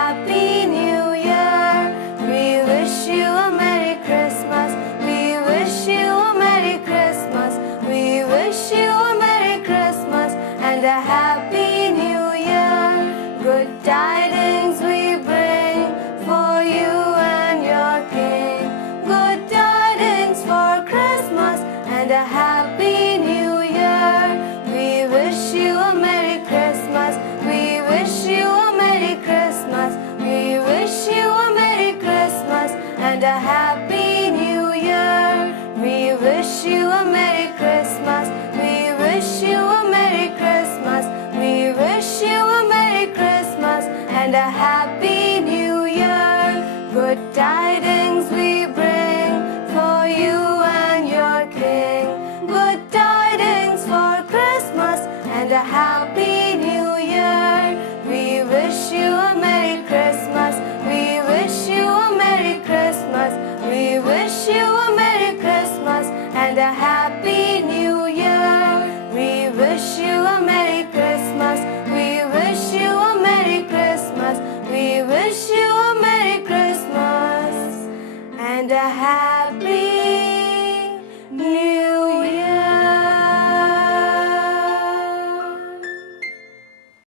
Happy New Year. We wish you a Merry Christmas. We wish you a Merry Christmas. We wish you a Merry Christmas and a Happy New Year. Good tidings we bring for you and your King. Good tidings for Christmas and a Happy New Year. We wish you a Merry Christmas. We wish you a Merry Christmas. We wish you a Merry Christmas and a Happy New Year. We wish you a Merry Christmas. We wish you a Merry Christmas. We wish you a Merry Christmas and a Happy New Year. Good tidings we bring for you and your King. Good tidings for Christmas and a Happy New Year. We wish you a Merry Christmas. We wish you a Merry Christmas. We wish you a Merry Christmas and a Happy New Year. We wish you a Merry Christmas. We wish you a Merry Christmas. We wish you a Merry Christmas and a Happy